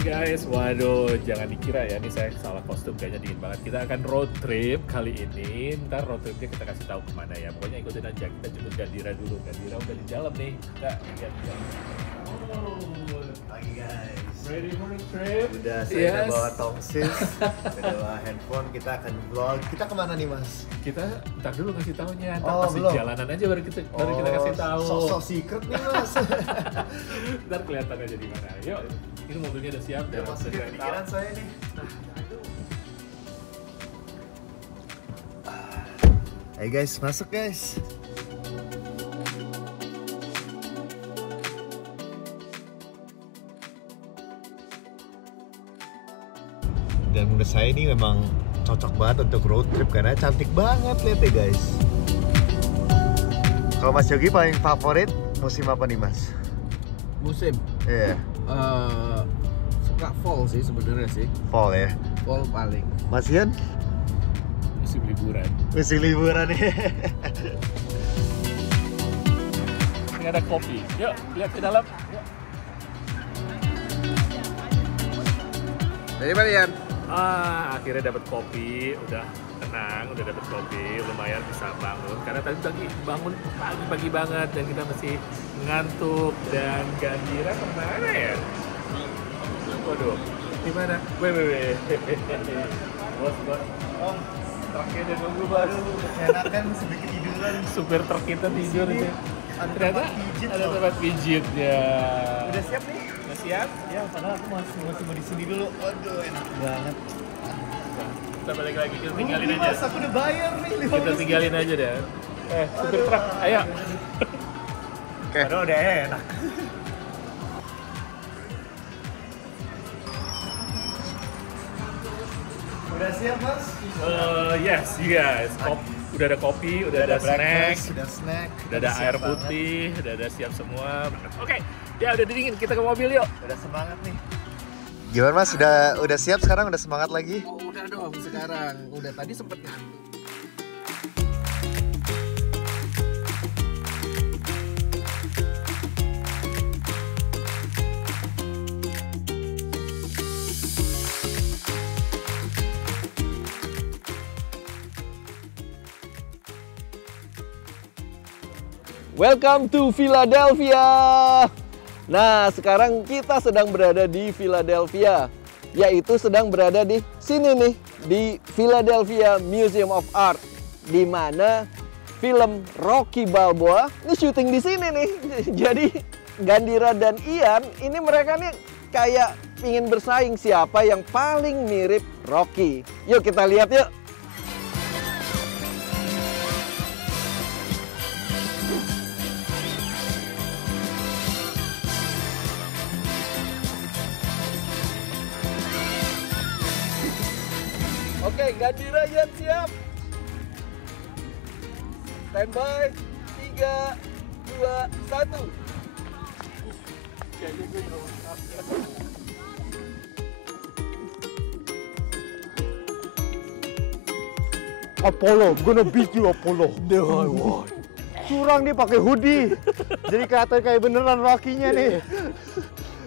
guys, waduh jangan dikira ya, ini saya salah kostum kayaknya, dingin banget. Kita akan road trip kali ini. Ntar road tripnya kita kasih tahu kemana ya. Pokoknya ikutin aja. Kita jemput Gandira dulu. Gandira udah di dalam nih. Kita lihat. Oh, Pagi guys. ready for the trip? Udah saya udah bawa tongsis, udah bawa handphone. Kita akan vlog. Kita kemana nih mas? Kita ntar dulu ngasih taunya. Ntar Oh, masih belum. jalanan aja baru kita kasih tahu. Sok-sok secret nih mas. Ntar kelihatan aja di mana. Yuk, ini mobilnya udah siap. Udah masukin pikiran saya nih. Ayo guys, masuk guys. Dan menurut saya ini memang cocok banget untuk road trip karena cantik banget, lihat ya guys. Kalau Mas Yogi paling favorit musim apa nih Mas? Musim Iya, suka fall sih sebenarnya sih. fall ya. Fall paling. Mas Ian? Musim liburan. Musim liburan nih. Ini ada kopi. Yuk, lihat ke dalam. Yuk. Dari mana Yan? Akhirnya dapat kopi, udah tenang, udah dapat kopi, lumayan bisa bangun. Karena tadi bangun pagi-pagi banget dan kita masih ngantuk. Dan Gandira kemana ya? Waduh, di mana? Weh. Bos. Oh, truknya udah nunggu baru. Enakan sedikit tiduran. Supir truk kita tidur aja. Ternyata pijit ada loh. tempat pijit ya. Udah siap nih? Udah siap? Ya, padahal aku masih mau di sini dulu. Waduh, enak banget. Kita balik lagi, kita tinggalin aja. Mas, aku udah bayar nih. Kita tinggalin aja deh. Supir truk, ayo. Oke. Aduh, udah enak. Udah siap, Mas? Yes, you guys. Udah ada kopi, udah ada snack, breakfast, udah snack. udah ada siap air banget. putih, udah ada siap semua. Oke, ya udah dingin. Kita ke mobil yuk. Udah semangat nih. Gimana Mas? Udah siap sekarang? Udah semangat lagi? Oh, udah dong sekarang. Udah tadi sempet ngantuk. Welcome to Philadelphia. Nah, sekarang kita sedang berada di Philadelphia, yaitu sedang berada di sini nih, di Philadelphia Museum of Art, di mana film Rocky Balboa ini syuting di sini nih. Jadi Gandira dan Ian ini mereka nih kayak ingin bersaing siapa yang paling mirip Rocky. Yuk kita lihat yuk. Oke, Gandira Ian siap. Standby. 3, 2, 1. Apollo, I'm gonna beat you Apollo. No, curang dia pakai hoodie. Jadi kelihatan kayak beneran Rocky-nya nih.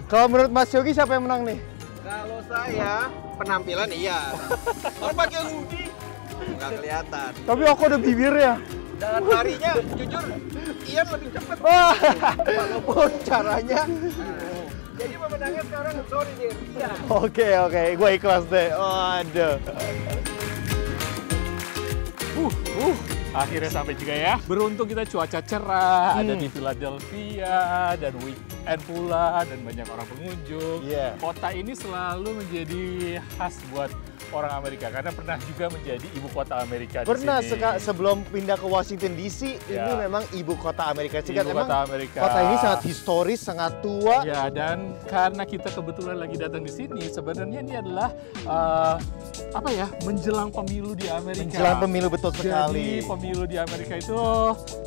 Kalau menurut Mas Yogi siapa yang menang nih? Kalau saya penampilan iya. Kalau pakai hoodie nggak kelihatan. Tapi aku ada bibirnya. Dan larinya jujur Ian lebih cepat. Wah, Walaupun caranya. Jadi pemenangnya sekarang sorry nih. Iya. oke, gue ikhlas deh. Waduh. Akhirnya sampai juga ya. Beruntung kita cuaca cerah, ada di Philadelphia, dan weekend pula, dan banyak orang pengunjung. Iya. Kota ini selalu menjadi khas buat orang Amerika, karena pernah juga menjadi ibu kota Amerika Pernah di sini. sebelum pindah ke Washington DC, Ya. ini memang ibu kota Amerika Serikat. Ibu Emang kota Amerika. kota ini sangat historis, sangat tua. Ya, dan karena kita kebetulan lagi datang di sini, sebenarnya ini adalah menjelang pemilu di Amerika. Menjelang pemilu betul sekali. Jadi pemilu di Amerika itu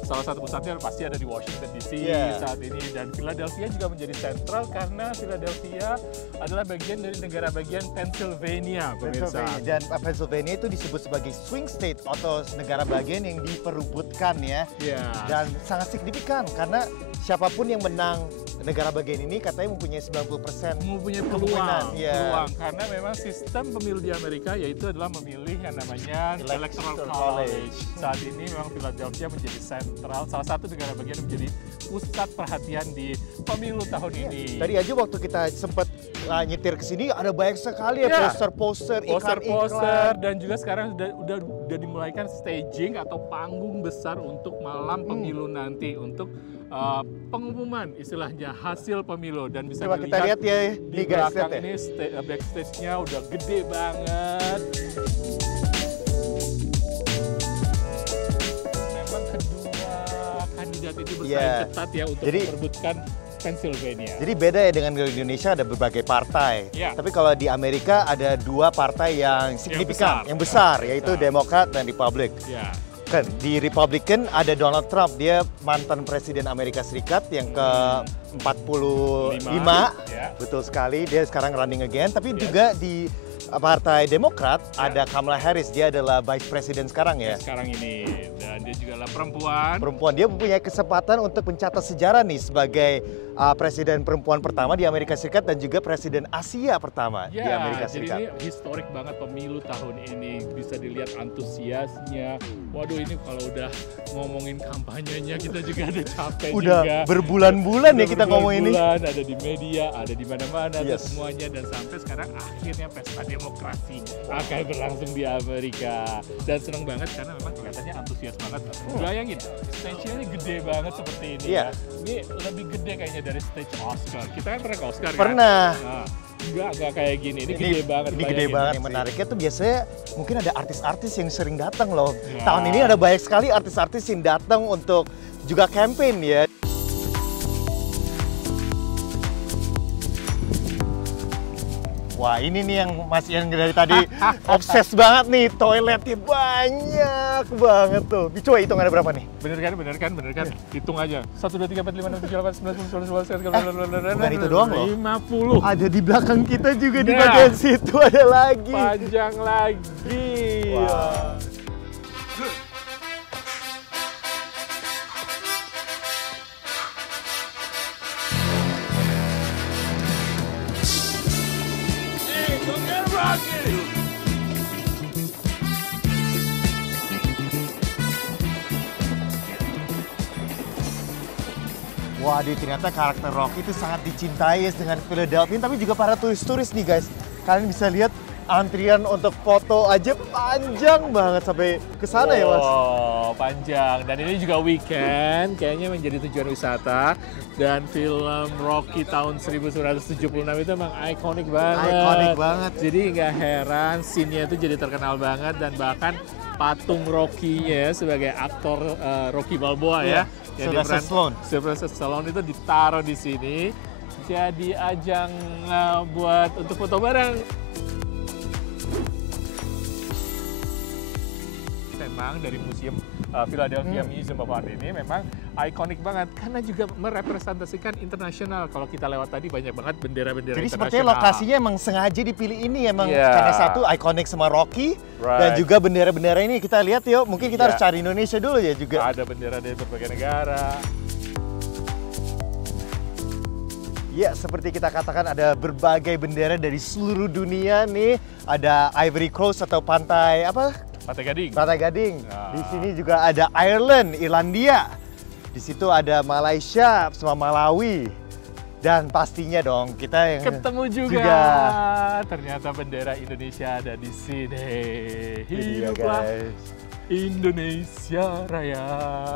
salah satu pusatnya pasti ada di Washington DC Yeah. saat ini, dan Philadelphia juga menjadi sentral karena Philadelphia adalah bagian dari negara bagian Pennsylvania, pemirsa. Dan Pennsylvania itu disebut sebagai swing state atau negara bagian yang diperebutkan ya. Ya. Dan sangat signifikan karena siapapun yang menang negara bagian ini katanya mempunyai 90% mempunyai kemungkinan, peluang karena memang sistem pemilu di Amerika yaitu adalah memilih yang namanya Electoral College. Saat ini memang Philadelphia menjadi sentral, salah satu negara bagian yang menjadi pusat perhatian di pemilu tahun ini. Tadi aja waktu kita sempat nyetir ke sini ada banyak sekali ya poster-poster, Poster-poster, dan juga sekarang udah dimulaikan staging atau panggung besar untuk malam pemilu nanti untuk pengumuman istilahnya hasil pemilu, dan bisa coba kita lihat ya di guys, belakang lihat ya. ini backstage-nya udah gede banget. Memang kedua kandidat ini bersaing ketat ya untuk memperebutkan Pennsylvania. Jadi beda ya dengan di Indonesia ada berbagai partai. Tapi kalau di Amerika ada dua partai yang signifikan, yang besar yaitu Demokrat dan Republik. Kan di Republican ada Donald Trump, dia mantan presiden Amerika Serikat yang ke-45. Betul sekali, dia sekarang running again. Tapi juga di Partai Demokrat ada Kamala Harris, dia adalah Vice President sekarang ya. Sekarang ini, dan dia juga adalah perempuan. Dia mempunyai kesempatan untuk mencatat sejarah nih sebagai presiden perempuan pertama di Amerika Serikat dan juga presiden Asia pertama di Amerika Serikat. Jadi ini historik banget pemilu tahun ini, bisa dilihat antusiasnya. Waduh, ini kalau udah ngomongin kampanyenya kita juga ada capek udah juga. Berbulan-bulan ya kita ngomongin ini. Ada di media, ada di mana-mana, ada semuanya, dan sampai sekarang akhirnya pesta demokrasi akan berlangsung di Amerika. Dan seneng banget karena memang kelihatannya antusias banget. Bayangin, stage-nya ini gede banget seperti ini ya. Ini lebih gede kayaknya dari stage Oscar. Kita kan pernah ke Oscar kan? Pernah. Nah, enggak kayak gini. Ini gede banget. Ini gede banget. Yang menariknya tuh biasanya mungkin ada artis-artis yang sering datang loh. Tahun ini ada banyak sekali artis-artis yang datang untuk juga campaign ya. Wah, ini nih yang Mas Ian dari tadi obses banget nih, toiletnya banyak banget tuh. Coba hitung ada berapa nih? Bener kan? Hitung aja. 1, 2, 3, 4, 5, 6, 7, 8, 9, 10, 11, 12, 13, Bukan itu doang loh. 50. Ada di belakang kita juga di bagian situ ada lagi. Panjang lagi. Wah. Waduh, ternyata karakter Rocky itu sangat dicintai dengan Philadelphia, tapi juga para turis-turis nih guys. Kalian bisa lihat antrian untuk foto aja panjang banget sampai ke sana ya Mas. Oh, panjang. Dan ini juga weekend, kayaknya menjadi tujuan wisata. Dan film Rocky tahun 1976 itu emang ikonik banget. Ikonik banget. Jadi nggak heran scene-nya itu jadi terkenal banget, dan bahkan patung Rocky-nya sebagai aktor Rocky Balboa ya. Sylvester Stallone itu ditaruh di sini. Jadi ajang buat untuk foto bareng. Memang dari Museum Philadelphia Museum of Art ini memang ikonik banget karena juga merepresentasikan internasional. Kalau kita lewat tadi banyak banget bendera-bendera internasional. Jadi sepertinya lokasinya emang sengaja dipilih ini emang karena satu ikonik sama Rocky dan juga bendera-bendera ini kita lihat yuk. Mungkin kita harus cari Indonesia dulu ya juga. Ada bendera dari berbagai negara. Ya, seperti kita katakan ada berbagai bendera dari seluruh dunia nih. Ada Ivory Coast atau pantai apa? Pantai Gading. Pantai Gading. Di sini juga ada Ireland, Irlandia. Di situ ada Malaysia sama Malawi. Dan pastinya dong kita yang ketemu juga. Ternyata bendera Indonesia ada di sini. Hiduplah Indonesia Raya.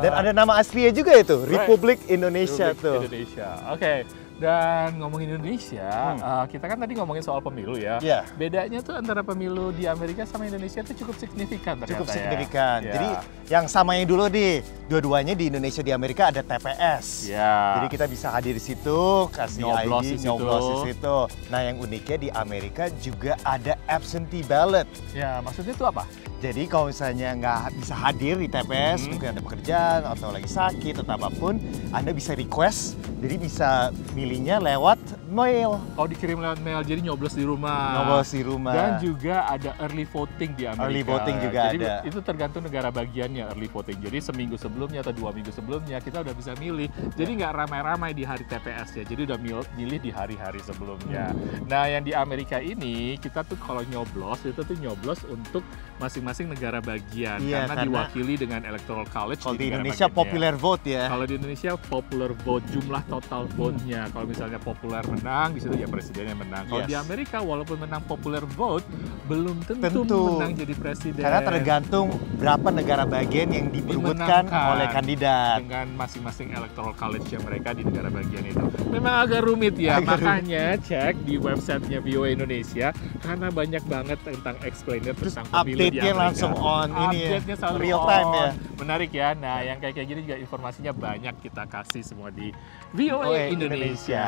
Dan ada nama aslinya juga itu, Republik Indonesia tuh. Indonesia. Oke. Dan ngomongin Indonesia, kita kan tadi ngomongin soal pemilu ya. Bedanya tuh antara pemilu di Amerika sama Indonesia tuh cukup signifikan ternyata. Cukup signifikan. Jadi yang samanya dulu nih, dua-duanya di Indonesia di Amerika ada TPS. Jadi kita bisa hadir di situ, kasih nyoblos ID, nyoblos di situ. Nah yang uniknya di Amerika juga ada absentee ballot. Ya, maksudnya itu apa? Jadi kalau misalnya nggak bisa hadir di TPS, mungkin ada pekerjaan atau lagi sakit atau apapun, Anda bisa request, jadi bisa milih memilihnya lewat mail. Oh, dikirim lewat mail, jadi nyoblos di rumah. Nyoblos di rumah. Dan juga ada early voting di Amerika. Early voting juga jadi, ada. Itu tergantung negara bagiannya early voting. Jadi seminggu sebelumnya atau 2 minggu sebelumnya kita udah bisa milih. Jadi nggak ramai-ramai di hari TPS ya. Jadi udah milih di hari-hari sebelumnya. Nah, yang di Amerika ini kita tuh kalau nyoblos itu tuh nyoblos untuk masing-masing negara bagian. Iya, karena diwakili dengan electoral college. Kalau di negara Indonesia bagiannya. popular vote ya. Kalau di Indonesia popular vote, jumlah total vote-nya. Kalau misalnya populer menang, di situ ya presidennya menang. Kalau di Amerika walaupun menang popular vote, belum tentu menang jadi presiden. Karena tergantung berapa negara bagian yang diperebutkan oleh kandidat. Dengan masing-masing electoral college yang mereka di negara bagian itu. Memang agak rumit ya, makanya cek di websitenya VOA Indonesia karena banyak banget tentang explainer tentang pemilu di Amerika. Langsung on ini ya, Update-nya selalu real time ya. Menarik ya. Nah, yang kayak gini juga informasinya banyak kita kasih semua di VOA Indonesia.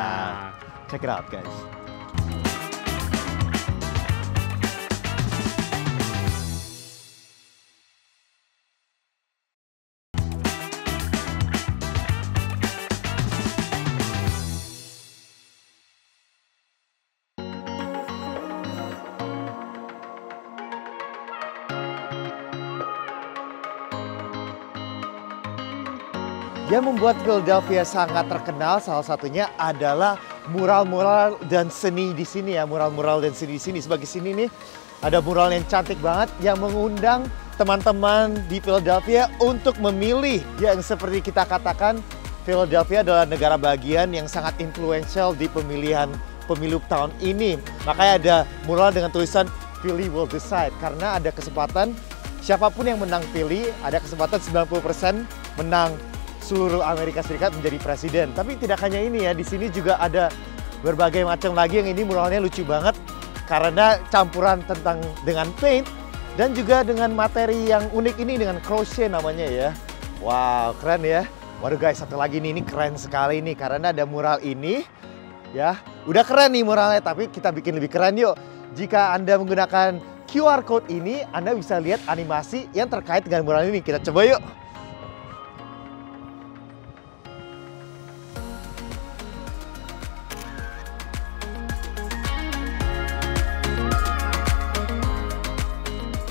Check it out guys. Yang membuat Philadelphia sangat terkenal salah satunya adalah mural-mural dan seni di sini ya, mural-mural dan seni di sini. Sebagai sini nih ada mural yang cantik banget yang mengundang teman-teman di Philadelphia untuk memilih. Yang seperti kita katakan, Philadelphia adalah negara bagian yang sangat influential di pemilu tahun ini. Makanya ada mural dengan tulisan Philly will decide karena ada kesempatan siapapun yang menang Philly ada kesempatan 90% menang seluruh Amerika Serikat menjadi presiden. Tapi tidak hanya ini ya, di sini juga ada berbagai macam lagi yang ini muralnya lucu banget karena campuran dengan paint dan juga dengan materi yang unik ini dengan crochet namanya ya. Wow, keren ya. Waduh guys, satu lagi nih, ini keren sekali nih karena ada mural ini ya. Udah keren nih muralnya, tapi kita bikin lebih keren yuk. Jika Anda menggunakan QR code ini, Anda bisa lihat animasi yang terkait dengan mural ini. Kita coba yuk.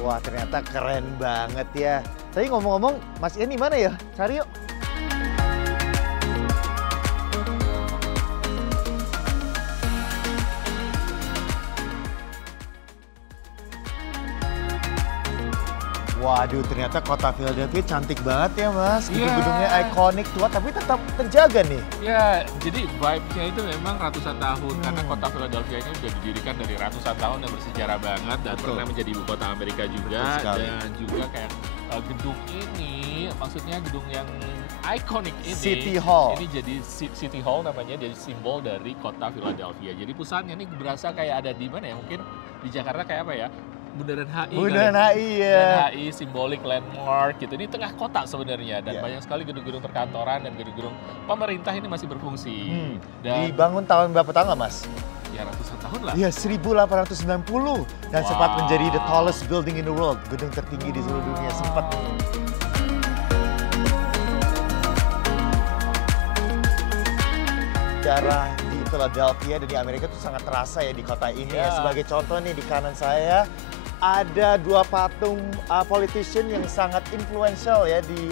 Wah, ternyata keren banget ya. Tapi ngomong-ngomong, Mas Ian di mana ya? Cari yuk. Waduh, ternyata kota Philadelphia cantik banget ya Mas. Gedung-gedungnya ikonik tua tapi tetap terjaga nih. Ya, jadi vibe-nya itu memang ratusan tahun. Karena kota Philadelphia ini sudah didirikan dari ratusan tahun dan bersejarah banget. Dan pernah menjadi ibu kota Amerika juga. Dan juga kayak gedung ini, maksudnya gedung yang ikonik ini. City Hall. Ini jadi City Hall namanya, jadi simbol dari kota Philadelphia. Jadi pusatnya ini berasa kayak ada di mana ya? Mungkin di Jakarta kayak apa ya? Bundaran HI. Bundaran HI ya. Bundaran HI, simbolik landmark gitu. Ini tengah kota sebenarnya dan banyak sekali gedung-gedung perkantoran dan gedung-gedung pemerintah ini masih berfungsi. Dan dibangun tahun berapa tahun nggak Mas? Ya ratusan tahun lah. Iya, 1890 dan sempat menjadi the tallest building in the world, gedung tertinggi di seluruh dunia sempat. Sejarah di Philadelphia dan di Amerika itu sangat terasa ya di kota ini ya. Sebagai contoh nih di kanan saya ada dua patung politician yang sangat influential ya di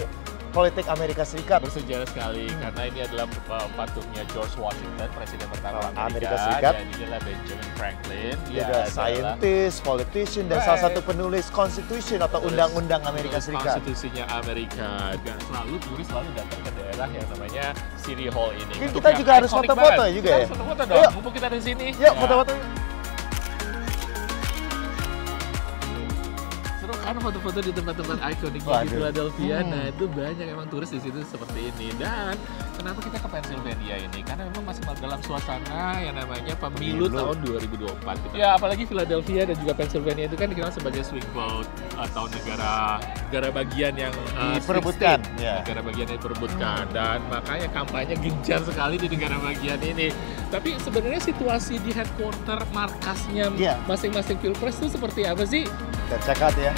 politik Amerika Serikat. Bersejarah sekali karena ini adalah patungnya George Washington, presiden pertama Amerika Serikat. Dan ini adalah Benjamin Franklin. Dia adalah scientist, politician, dan salah satu penulis Constitution atau Undang-Undang Amerika Serikat. Konstitusinya Amerika. Dan turis selalu datang ke daerah yang namanya City Hall ini. Mungkin kita juga harus foto-foto juga ya. Foto-foto dong, mumpung kita di sini. Yuk, foto-foto. Kan foto-foto di tempat-tempat ikonik di Philadelphia, nah itu banyak emang turis di situ seperti ini. Dan kenapa kita ke Pennsylvania ini? Karena memang masih dalam suasana yang namanya pemilu tahun 2024. Ya apalagi Philadelphia dan juga Pennsylvania itu kan dikenal sebagai swing vote atau negara bagian yang diperebutkan. Negara bagian yang diperebutkan dan makanya kampanye gencar sekali di negara bagian ini. Tapi sebenarnya situasi di headquarter markasnya masing-masing Pilpres itu seperti apa sih? Kita check out ya.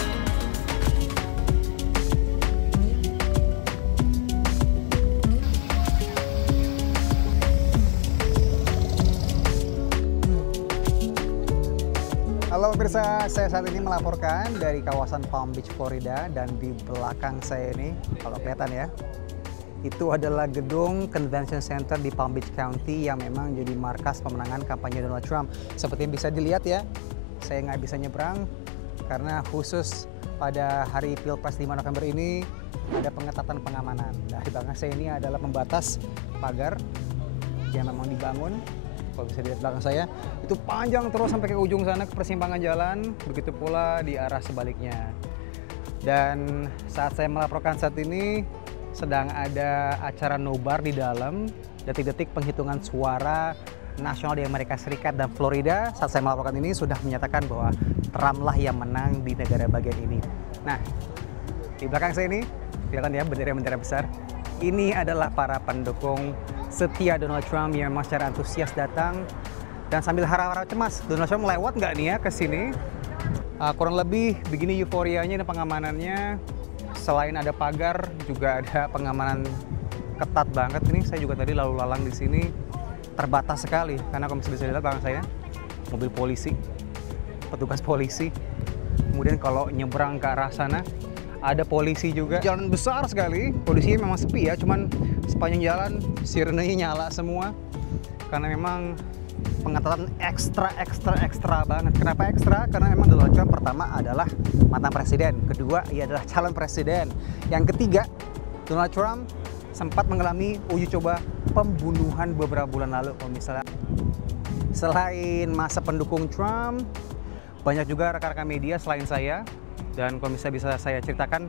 Pemirsa, saya saat ini melaporkan dari kawasan Palm Beach, Florida, dan di belakang saya ini, kalau kelihatan ya, itu adalah gedung Convention Center di Palm Beach County yang memang jadi markas pemenangan kampanye Donald Trump. Seperti yang bisa dilihat ya, saya nggak bisa nyebrang karena khusus pada hari Pilpres 5 November ini ada pengetatan pengamanan. Nah, di belakang saya ini adalah pembatas pagar yang memang dibangun. Kalau bisa dilihat belakang saya, itu panjang terus sampai ke ujung sana, ke persimpangan jalan, begitu pula di arah sebaliknya. Dan saat saya melaporkan saat ini, sedang ada acara nobar di dalam, detik-detik penghitungan suara nasional di Amerika Serikat dan Florida. Saat saya melaporkan ini sudah menyatakan bahwa Trump lah yang menang di negara bagian ini. Nah, di belakang saya ini, kelihatan ya bendera-bendera besar. Ini adalah para pendukung setia Donald Trump yang memang secara antusias datang dan sambil harap-harap cemas, Donald Trump lewat nggak nih ya ke sini. Kurang lebih begini euforianya dan pengamanannya. Selain ada pagar, juga ada pengamanan ketat banget. Ini saya juga tadi lalu lalang di sini terbatas sekali karena kalau bisa dilihat belakang saya mobil polisi, petugas polisi. Kemudian kalau nyebrang ke arah sana ada polisi juga. Jalan besar sekali, polisinya memang sepi ya, cuman sepanjang jalan sirenenya nyala semua karena memang pengetatan ekstra banget. Kenapa ekstra? Karena memang Donald Trump pertama adalah mantan presiden, kedua ia adalah calon presiden, yang ketiga Donald Trump sempat mengalami uji coba pembunuhan beberapa bulan lalu. Kalau misalnya selain masa pendukung Trump, banyak juga rekan-rekan media selain saya. Dan kalau misalnya bisa saya ceritakan,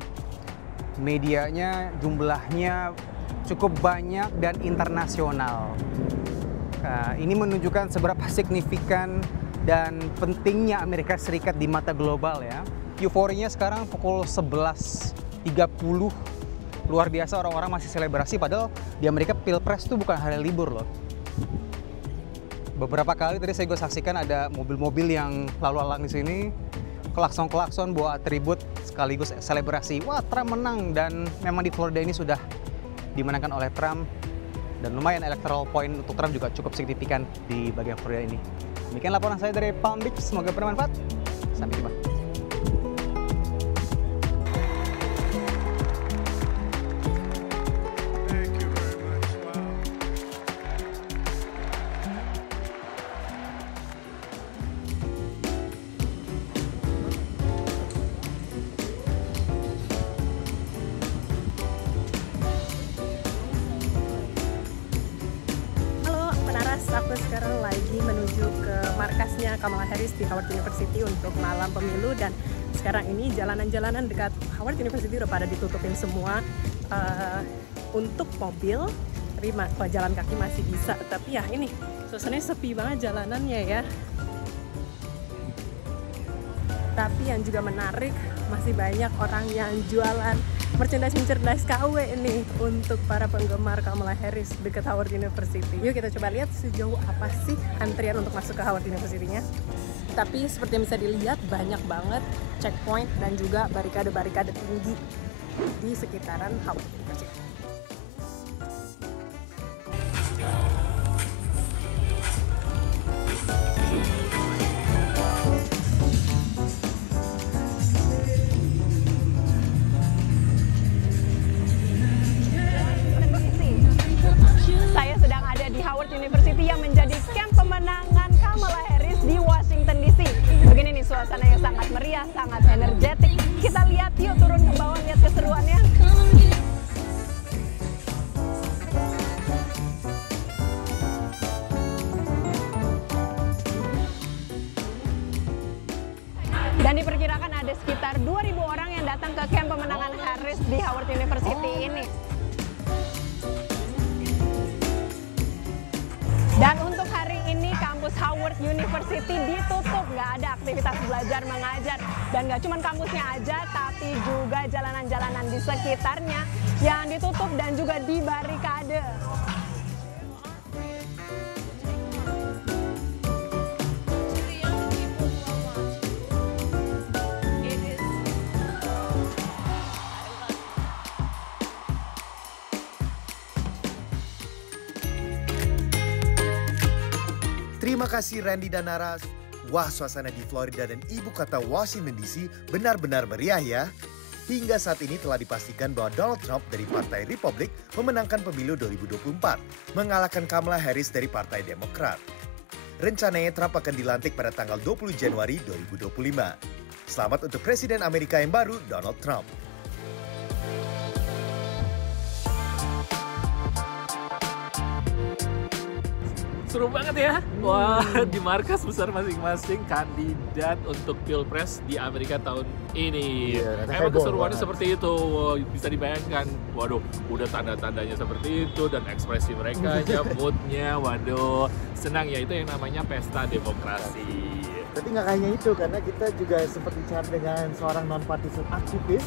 medianya jumlahnya cukup banyak dan internasional. Ini menunjukkan seberapa signifikan dan pentingnya Amerika Serikat di mata global ya. Euforinya sekarang pukul 11.30. Luar biasa, orang-orang masih selebrasi, padahal di Amerika Pilpres itu bukan hari libur loh. Beberapa kali tadi saya saksikan ada mobil-mobil yang lalu lalang di sini, klakson-klakson bawa atribut sekaligus selebrasi. Wah, Trump menang, dan memang di Florida ini sudah dimenangkan oleh Trump. Dan lumayan electoral point untuk Trump juga cukup signifikan di bagian Florida ini. Demikian laporan saya dari Palm Beach, semoga bermanfaat. Sampai jumpa. Aku sekarang lagi menuju ke markasnya Kamala Harris di Howard University untuk malam pemilu, dan sekarang ini jalanan-jalanan dekat Howard University udah pada ditutupin semua untuk mobil, tapi jalan kaki masih bisa. Tapi ya ini suasananya sepi banget jalanannya ya. Tapi yang juga menarik, masih banyak orang yang jualan merchandise KW ini untuk para penggemar Kamala Harris dekat Howard University. Yuk kita coba lihat sejauh apa sih antrian untuk masuk ke Howard University-nya. Tapi seperti yang bisa dilihat, banyak banget checkpoint dan juga barikade-barikade tinggi di sekitaran Howard University. Saya sedang ada di Howard University yang menjadi camp pemenangan Kamala Harris di Washington DC. Begini nih suasana yang sangat meriah, sangat energetik. Kita lihat yuk, turun ke bawah, lihat keseruannya. Dan diperkirakan ada sekitar 2.000 orang yang datang ke camp pemenangan Harris di Howard University ini. Dan untuk hari ini kampus Howard University ditutup, nggak ada aktivitas belajar mengajar. Dan nggak cuma kampusnya aja, tapi juga jalanan-jalanan di sekitarnya yang ditutup dan juga dibarikade. Terima kasih Randy dan Nara Wah, suasana di Florida dan ibu kota Washington DC benar-benar meriah ya. Hingga saat ini telah dipastikan bahwa Donald Trump dari Partai Republik memenangkan pemilu 2024, mengalahkan Kamala Harris dari Partai Demokrat. Rencananya Trump akan dilantik pada tanggal 20 Januari 2025. Selamat untuk Presiden Amerika yang baru, Donald Trump. Seru banget ya. Wah, di markas besar masing-masing kandidat untuk Pilpres di Amerika tahun ini. Emang keseruannya seperti itu. Wow, bisa dibayangkan. Waduh, udah tanda-tandanya seperti itu dan ekspresi mereka, moodnya, waduh, senang ya, itu yang namanya pesta demokrasi. Tapi nggak hanya itu, karena kita juga sempat bicara dengan seorang non-partisan aktivis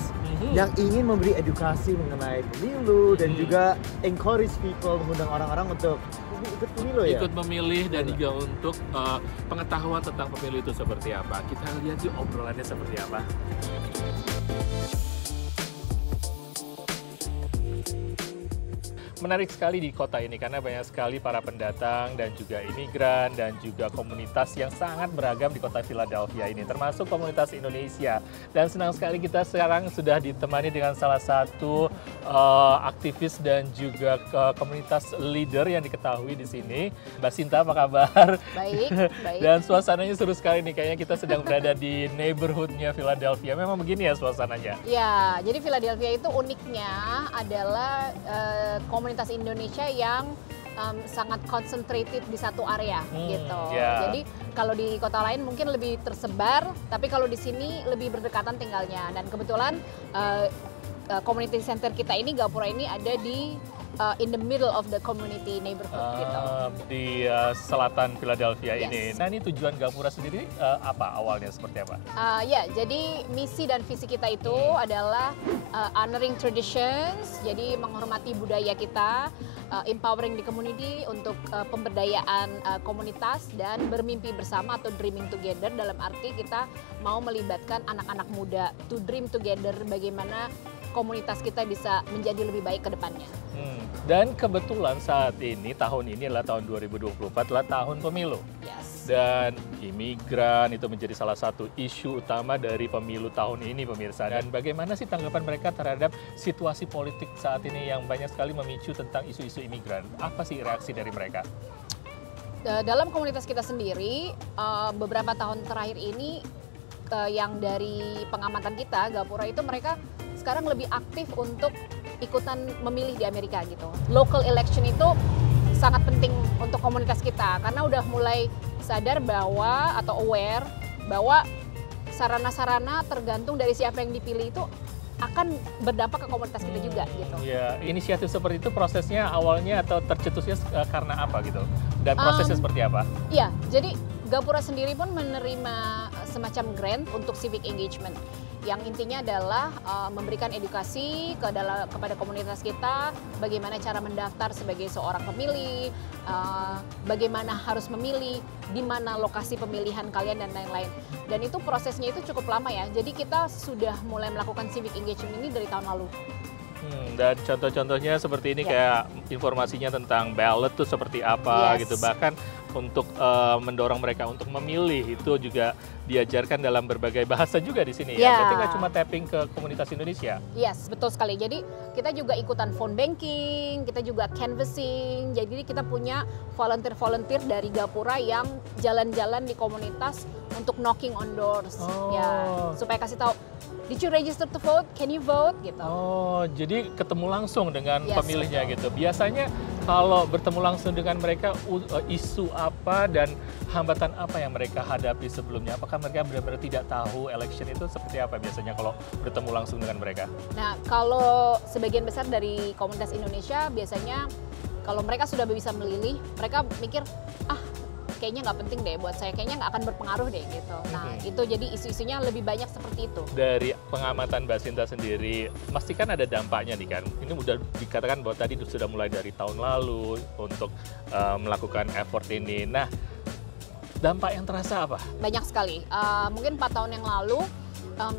yang ingin memberi edukasi mengenai pemilu dan juga encourage people, mengundang orang-orang untuk ikut pemilu ya? Ikut memilih dan juga untuk pengetahuan tentang pemilu itu seperti apa. Kita lihat yuk obrolannya seperti apa. Menarik sekali di kota ini karena banyak sekali para pendatang dan juga imigran dan juga komunitas yang sangat beragam di kota Philadelphia ini, termasuk komunitas Indonesia. Dan senang sekali kita sekarang sudah ditemani dengan salah satu aktivis dan juga komunitas leader yang diketahui di sini. Mbak Sinta, apa kabar? Baik, baik. Dan suasananya seru sekali nih, kayaknya kita sedang berada di neighborhoodnya Philadelphia. Memang begini ya suasananya? Ya, jadi Philadelphia itu uniknya adalah komunitas Indonesia yang sangat concentrated di satu area gitu. Yeah. Jadi kalau di kota lain mungkin lebih tersebar, tapi kalau di sini lebih berdekatan tinggalnya. Dan kebetulan community center kita ini, Gapura ini ada di in the middle of the community neighborhood gitu. Di selatan Philadelphia ini. Nah, ini tujuan Gapura sendiri apa awalnya, seperti apa? Ya, jadi misi dan visi kita itu adalah honoring traditions, jadi menghormati budaya kita, empowering the community untuk pemberdayaan komunitas dan bermimpi bersama atau dreaming together, dalam arti kita mau melibatkan anak-anak muda to dream together bagaimana komunitas kita bisa menjadi lebih baik ke depannya. Dan kebetulan saat ini, tahun ini adalah tahun 2024, adalah tahun pemilu. Yes. Dan imigran itu menjadi salah satu isu utama dari pemilu tahun ini, pemirsa. Dan bagaimana sih tanggapan mereka terhadap situasi politik saat ini yang banyak sekali memicu tentang isu-isu imigran? Apa sih reaksi dari mereka? Dalam komunitas kita sendiri, beberapa tahun terakhir ini, yang dari pengamatan kita, Gapura itu mereka sekarang lebih aktif untuk ikutan memilih di Amerika gitu. Local election itu sangat penting untuk komunitas kita karena udah mulai sadar bahwa atau aware bahwa sarana-sarana tergantung dari siapa yang dipilih itu akan berdampak ke komunitas kita juga gitu. Ya, inisiatif seperti itu prosesnya awalnya atau tercetusnya karena apa gitu? Dan prosesnya seperti apa? Iya, jadi Gapura sendiri pun menerima semacam grant untuk civic engagement yang intinya adalah memberikan edukasi kepada komunitas kita, bagaimana cara mendaftar sebagai seorang pemilih, bagaimana harus memilih, di mana lokasi pemilihan kalian dan lain-lain. Dan itu prosesnya itu cukup lama ya. Jadi kita sudah mulai melakukan civic engagement ini dari tahun lalu. Dan contoh-contohnya seperti ini, kayak informasinya tentang ballot tuh seperti apa gitu. Bahkan untuk mendorong mereka untuk memilih itu juga diajarkan dalam berbagai bahasa juga di sini ya. Berarti nggak cuma tapping ke komunitas Indonesia. Yes, betul sekali. Jadi kita juga ikutan phone banking, kita juga canvassing. Jadi kita punya volunteer dari Gapura yang jalan-jalan di komunitas untuk knocking on doors, ya, supaya kasih tahu, did you register to vote? Can you vote? Gitu. Oh, jadi ketemu langsung dengan pemilihnya gitu. Biasanya kalau bertemu langsung dengan mereka, isu apa dan hambatan apa yang mereka hadapi sebelumnya? Apakah mereka benar-benar tidak tahu election itu seperti apa biasanya kalau bertemu langsung dengan mereka? Nah, kalau sebagian besar dari komunitas Indonesia biasanya kalau mereka sudah bisa memilih, mereka mikir, kayaknya nggak penting deh buat saya, kayaknya nggak akan berpengaruh deh gitu. Nah, itu jadi isu-isunya lebih banyak seperti itu. Dari pengamatan Mbak Sinta sendiri, pastikan ada dampaknya nih kan. Ini udah dikatakan bahwa tadi sudah mulai dari tahun lalu untuk melakukan effort ini. Nah, dampak yang terasa apa? Banyak sekali. Mungkin 4 tahun yang lalu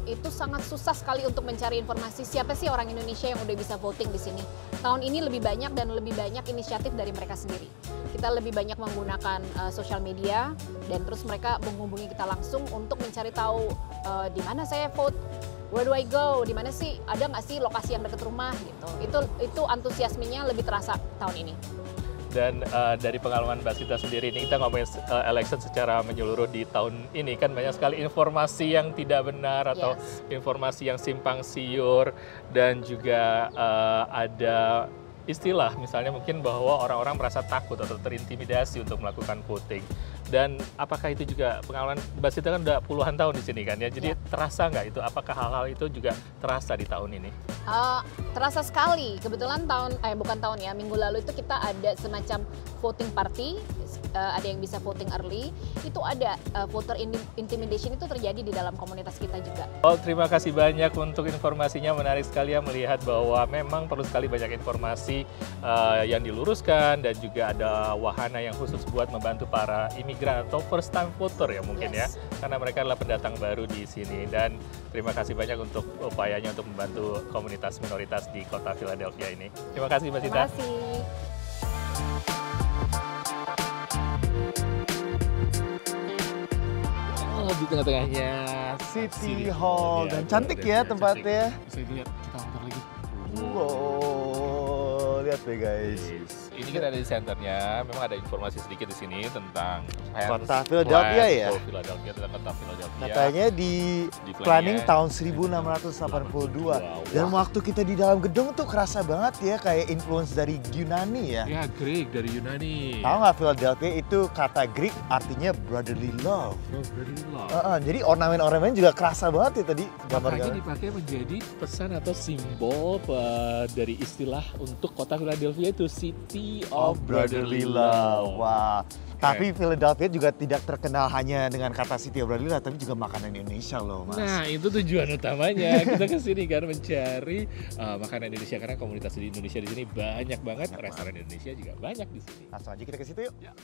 itu sangat susah sekali untuk mencari informasi siapa sih orang Indonesia yang udah bisa voting di sini. Tahun ini lebih banyak dan lebih banyak inisiatif dari mereka sendiri. Kita lebih banyak menggunakan sosial media dan terus mereka menghubungi kita langsung untuk mencari tahu di mana saya vote, where do I go, di mana sih, ada nggak sih lokasi yang dekat rumah gitu. Itu antusiasmenya lebih terasa tahun ini. Dan dari pengalaman Mbak Sita sendiri ini, kita ngomongin election secara menyeluruh di tahun ini kan banyak sekali informasi yang tidak benar atau informasi yang simpang siur, dan juga ada istilah misalnya mungkin bahwa orang-orang merasa takut atau terintimidasi untuk melakukan voting. Dan apakah itu juga pengalaman Mbak Sita kan udah puluhan tahun di sini kan ya, jadi terasa nggak itu? Apakah hal-hal itu juga terasa di tahun ini? Terasa sekali. Kebetulan minggu lalu itu kita ada semacam voting party, ada yang bisa voting early, itu ada voter intimidation itu terjadi di dalam komunitas kita juga. Terima kasih banyak untuk informasinya, menarik sekali ya melihat bahwa memang perlu sekali banyak informasi yang diluruskan, dan juga ada wahana yang khusus buat membantu para imigran atau first time voter ya mungkin ya, karena mereka adalah pendatang baru di sini. Dan terima kasih banyak untuk upayanya untuk membantu komunitas minoritas di kota Philadelphia ini. Terima kasih Mbak Sita. Terima kasih. Di tengah-tengahnya City Hall, dan cantik ya tempatnya. Bisa dilihat, kita muter lagi. Wow, lihat deh guys. Ini kita ada di senternya. Memang ada informasi sedikit di sini tentang Kota Philadelphia ya. Philadelphia, tentang kota Philadelphia. Katanya di planning tahun 1682. Dan waktu kita di dalam gedung tuh kerasa banget ya kayak influence dari Yunani ya. Ya, Greek dari Yunani. Tahu nggak Philadelphia itu kata Greek artinya brotherly love. Brotherly love. Jadi ornamen-ornamen juga kerasa banget ya tadi gambar-gambar. Makanya dipakai menjadi pesan atau simbol dari istilah untuk kota Philadelphia itu City of Brotherly Love. Wah. Tapi Philadelphia juga tidak terkenal hanya dengan kata City of Brotherly Love, tapi juga makanan Indonesia loh, Mas. Nah, itu tujuan utamanya. Kita kesini kan mencari makanan Indonesia, karena komunitas di Indonesia di sini banyak banget. Restoran Indonesia juga banyak di sini. Langsung aja kita ke situ yuk. Ya.